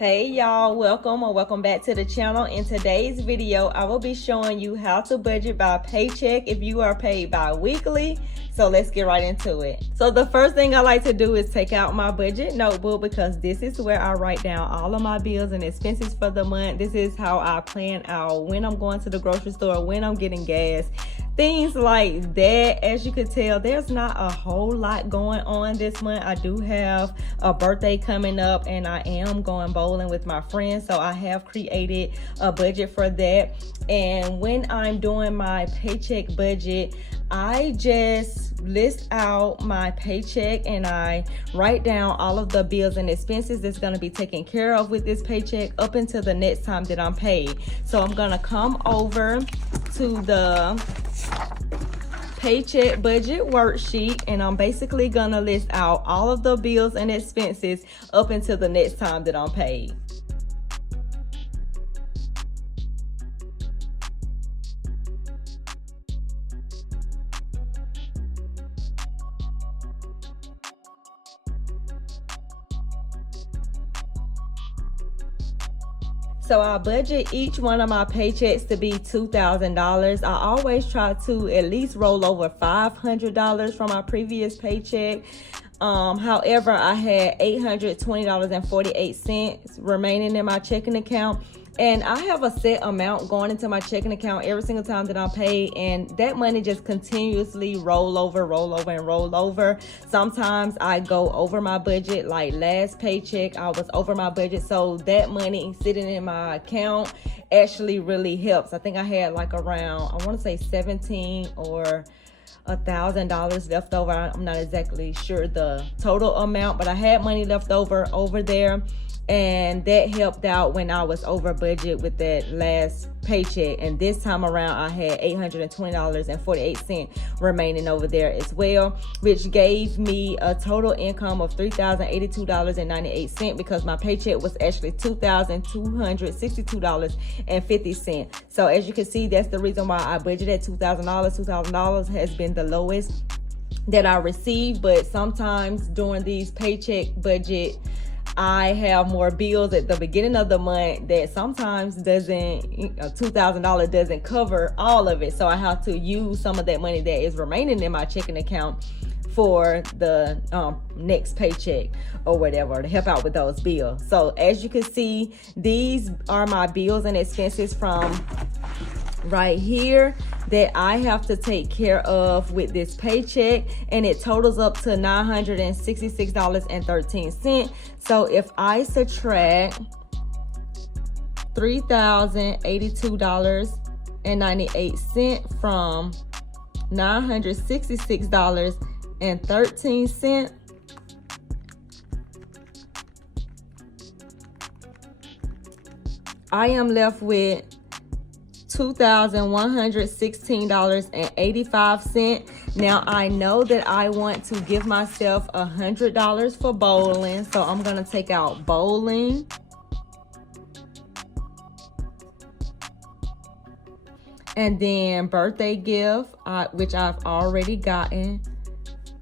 Hey y'all, welcome or welcome back to the channel. In today's video, I will be showing you how to budget by paycheck if you are paid bi-weekly. So let's get right into it. So the first thing I like to do is take out my budget notebook because this is where I write down all of my bills and expenses for the month. This is how I plan out when I'm going to the grocery store, when I'm getting gas, things like that. As you can tell, there's not a whole lot going on this month. I do have a birthday coming up and I am going bowling with my friends, so I have created a budget for that. And when I'm doing my paycheck budget, I just list out my paycheck and I write down all of the bills and expenses that's going to be taken care of with this paycheck up until the next time that I'm paid. So I'm going to come over to the paycheck budget worksheet and I'm basically going to list out all of the bills and expenses up until the next time that I'm paid. So I budget each one of my paychecks to be $2,000. I always try to at least roll over $500 from my previous paycheck. However, I had $820.48 remaining in my checking account. And I have a set amount going into my checking account every single time that I'm paid, and that money just continuously roll over. Sometimes I go over my budget, like last paycheck, I was over my budget. So that money sitting in my account actually really helps. I think I had like around, I want to say $17 or $1,000 left over. I'm not exactly sure the total amount, but I had money left over there. And that helped out when I was over budget with that last paycheck. And this time around, I had $820.48 remaining over there as well, which gave me a total income of $3,082.98 because my paycheck was actually $2,262.50. So as you can see, that's the reason why I budgeted $2,000. $2,000 has been the lowest that I received, but sometimes during these paycheck budget, I have more bills at the beginning of the month that sometimes $2,000 doesn't cover all of it. So I have to use some of that money that is remaining in my checking account for the next paycheck or whatever to help out with those bills. So as you can see, these are my bills and expenses from right here that I have to take care of with this paycheck, and it totals up to $966.13. So if I subtract $3,082.98 from $966.13, I am left with $2,116.85. Now I know that I want to give myself $100 for bowling, so I'm gonna take out bowling, and then birthday gift, which I've already gotten,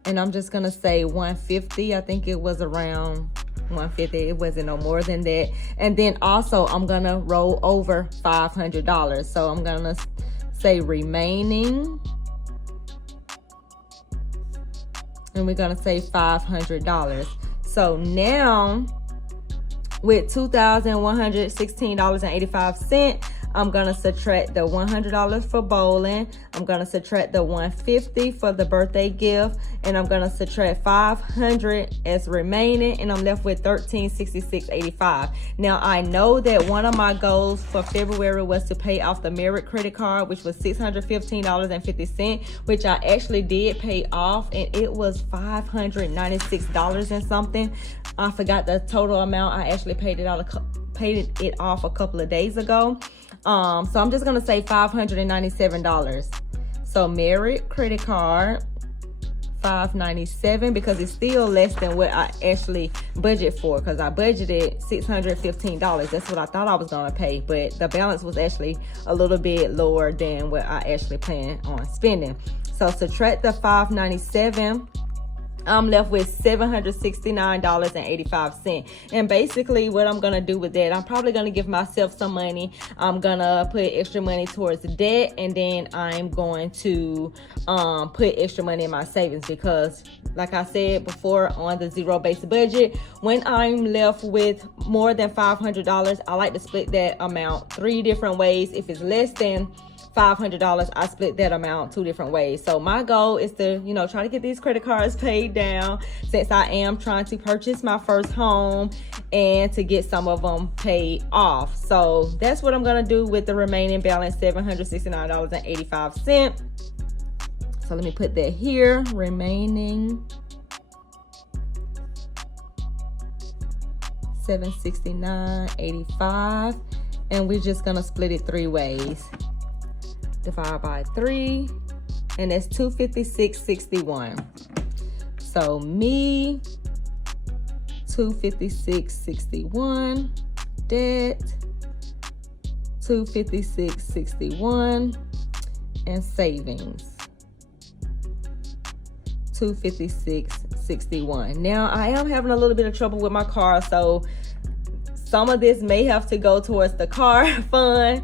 and I'm just gonna say $150. I think it was around $150. It wasn't no more than that. And then also I'm gonna roll over $500, so I'm gonna say remaining, and we're gonna say $500. So now with $2,116.85, I'm gonna subtract the $100 for bowling, I'm gonna subtract the $150 for the birthday gift, and I'm gonna subtract $500 as remaining, and I'm left with $1,366.85. Now I know that one of my goals for February was to pay off the Merit credit card, which was $615.50, which I actually did pay off, and it was $596 and something. I forgot the total amount. I actually paid it off a couple of days ago. So I'm just gonna say $597. So Merit credit card, $597, because it's still less than what I actually budget for, because I budgeted $615. That's what I thought I was gonna pay, but the balance was actually a little bit lower than what I actually planned on spending. So subtract the $597 I'm left with $769.85. And basically what I'm gonna do with that, I'm probably gonna give myself some money. I'm gonna put extra money towards debt, and then I'm going to put extra money in my savings, because like I said before on the zero-based budget, when I'm left with more than $500, I like to split that amount 3 different ways. If it's less than $500, I split that amount 2 different ways. So my goal is to, try to get these credit cards paid down, since I am trying to purchase my first home and to get some of them paid off. So that's what I'm going to do with the remaining balance, $769.85. So let me put that here, remaining $769.85, and we're just going to split it 3 ways. Divide by 3, and that's $256.61. So me, $256.61, debt, $256.61, and savings, $256.61. Now I am having a little bit of trouble with my car, so some of this may have to go towards the car fund,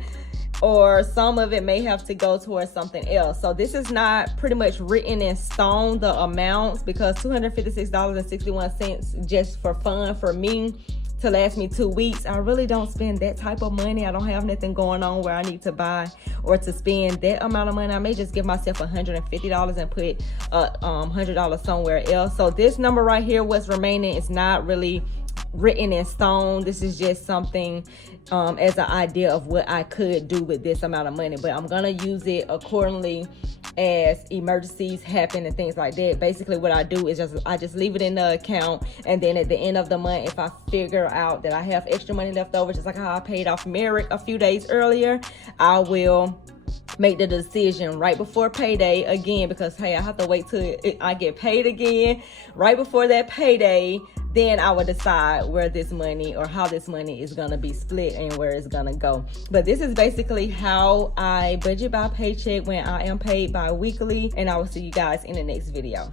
or some of it may have to go towards something else. So this is not pretty much written in stone, the amounts, because $256.61 just for fun for me to last me 2 weeks. I really don't spend that type of money. I don't have nothing going on where I need to buy or to spend that amount of money. I may just give myself $150 and put $100 somewhere else. So this number right here, what's remaining, is not really written in stone. This is just something as an idea of what I could do with this amount of money, but I'm gonna use it accordingly as emergencies happen and things like that. Basically what I do is I just leave it in the account, and then at the end of the month, if I figure out that I have extra money left over, just like how I paid off Merrick a few days earlier, I will make the decision right before payday again, because hey, I have to wait till I get paid again. Right before that payday, then I will decide where this money, or how this money is gonna be split and where it's gonna go. But this is basically how I budget by paycheck when I am paid bi-weekly, and I will see you guys in the next video.